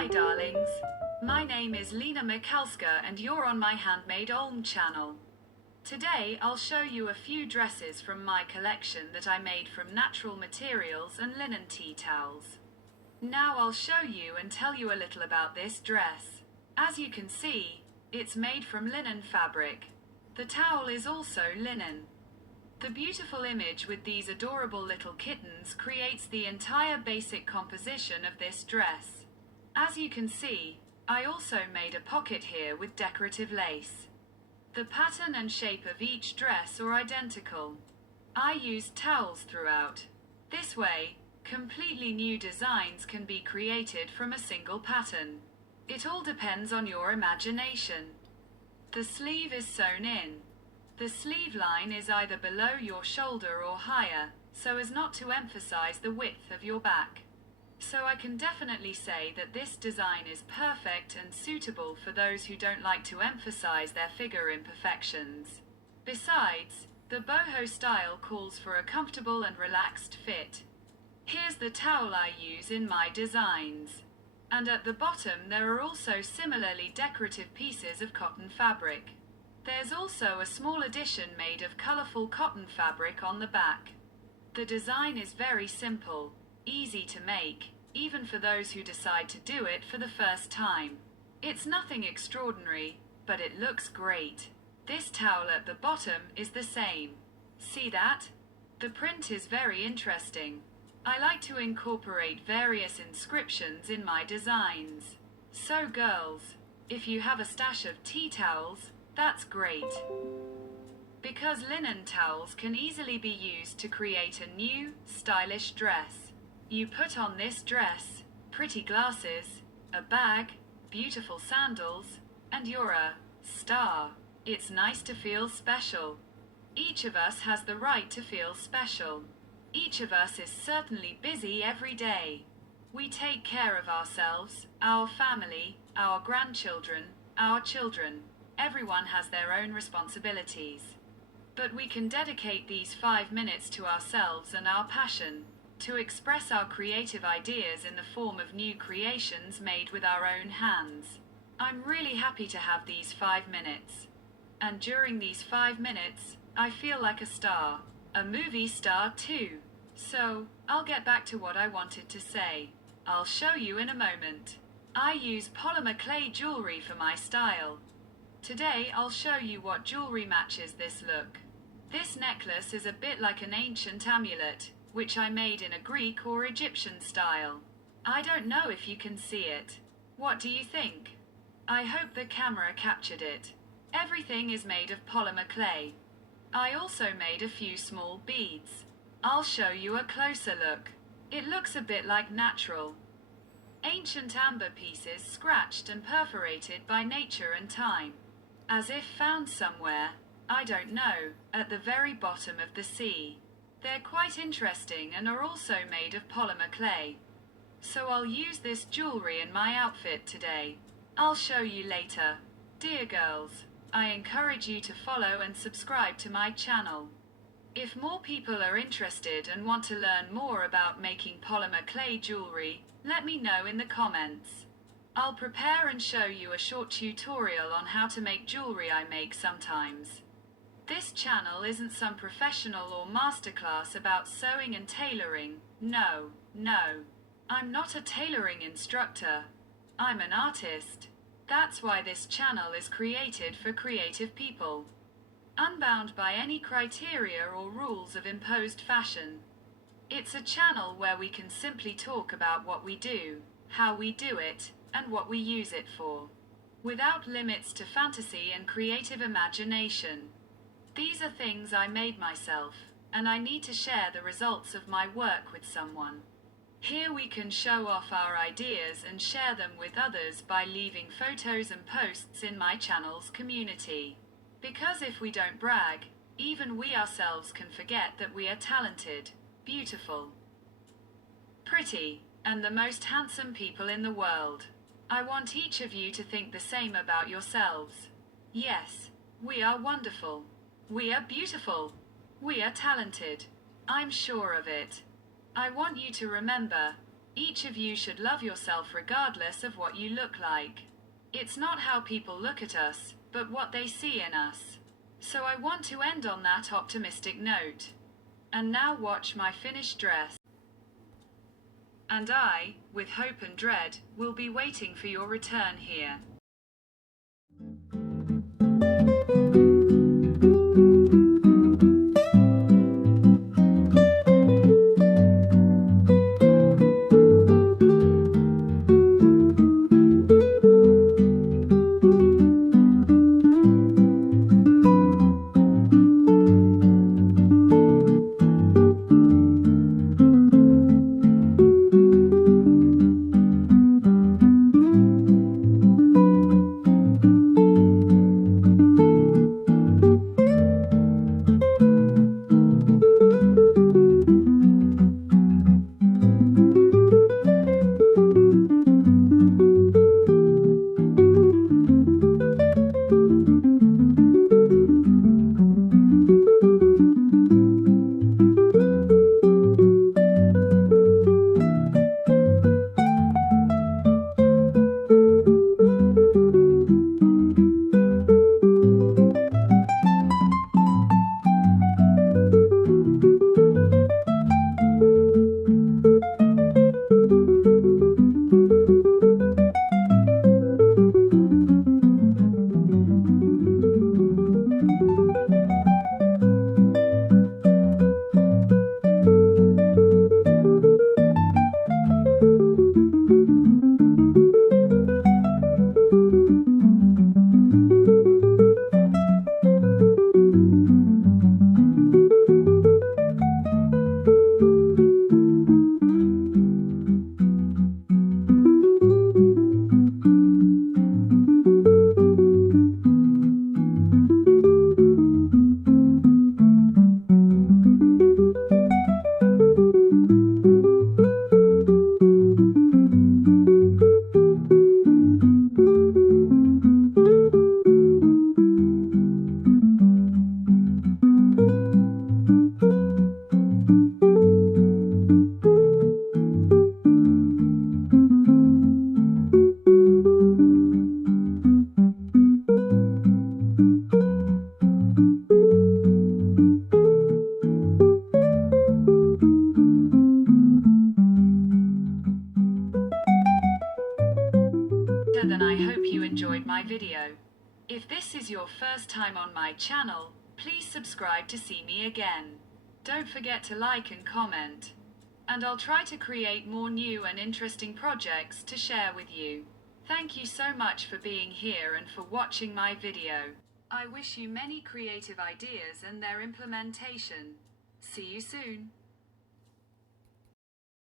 Hi darlings, my name is Lena Mikalska and you're on my Handmade Olm channel. Today I'll show you a few dresses from my collection that I made from natural materials and linen tea towels. Now I'll show you and tell you a little about this dress. As you can see, it's made from linen fabric. The towel is also linen. The beautiful image with these adorable little kittens creates the entire basic composition of this dress. As you can see, I also made a pocket here with decorative lace. The pattern and shape of each dress are identical. I used towels throughout. This way, completely new designs can be created from a single pattern. It all depends on your imagination. The sleeve is sewn in. The sleeve line is either below your shoulder or higher, so as not to emphasize the width of your back. So I can definitely say that this design is perfect and suitable for those who don't like to emphasize their figure imperfections. Besides, the boho style calls for a comfortable and relaxed fit. Here's the towel I use in my designs. And at the bottom there are also similarly decorative pieces of cotton fabric. There's also a small addition made of colorful cotton fabric on the back. The design is very simple, easy to make, even for those who decide to do it for the first time. It's nothing extraordinary, but it looks great. This towel at the bottom is the same. See that? The print is very interesting. I like to incorporate various inscriptions in my designs. So girls, if you have a stash of tea towels, that's great. Because linen towels can easily be used to create a new, stylish dress. You put on this dress, pretty glasses, a bag, beautiful sandals, and you're a star. It's nice to feel special. Each of us has the right to feel special. Each of us is certainly busy every day. We take care of ourselves, our family, our grandchildren, our children. Everyone has their own responsibilities. But we can dedicate these 5 minutes to ourselves and our passion, to express our creative ideas in the form of new creations made with our own hands. I'm really happy to have these 5 minutes. And during these 5 minutes, I feel like a star. A movie star too. So, I'll get back to what I wanted to say. I'll show you in a moment. I use polymer clay jewelry for my style. Today I'll show you what jewelry matches this look. This necklace is a bit like an ancient amulet, which I made in a Greek or Egyptian style. I don't know if you can see it. What do you think? I hope the camera captured it. Everything is made of polymer clay. I also made a few small beads. I'll show you a closer look. It looks a bit like natural. Ancient amber pieces scratched and perforated by nature and time. As if found somewhere, I don't know, at the very bottom of the sea. They're quite interesting and are also made of polymer clay. So I'll use this jewelry in my outfit today. I'll show you later. Dear girls, I encourage you to follow and subscribe to my channel. If more people are interested and want to learn more about making polymer clay jewelry, let me know in the comments. I'll prepare and show you a short tutorial on how to make jewelry I make sometimes. This channel isn't some professional or masterclass about sewing and tailoring. No. I'm not a tailoring instructor. I'm an artist. That's why this channel is created for creative people. Unbound by any criteria or rules of imposed fashion. It's a channel where we can simply talk about what we do, how we do it, and what we use it for. Without limits to fantasy and creative imagination. These are things I made myself, and I need to share the results of my work with someone. Here we can show off our ideas and share them with others by leaving photos and posts in my channel's community. Because if we don't brag, even we ourselves can forget that we are talented, beautiful, pretty, and the most handsome people in the world. I want each of you to think the same about yourselves. Yes, we are wonderful. We are beautiful. We are talented. I'm sure of it. I want you to remember, Each of you should love yourself regardless of what you look like. It's not how people look at us, but what they see in us. So I want to end on that optimistic note. And now watch my finished dress. And I, with hope and dread, will be waiting for your return here. Then I hope you enjoyed my video. If this is your first time on my channel, please subscribe to see me again. Don't forget to like and comment. And I'll try to create more new and interesting projects to share with you. Thank you so much for being here and for watching my video. I wish you many creative ideas and their implementation. See you soon.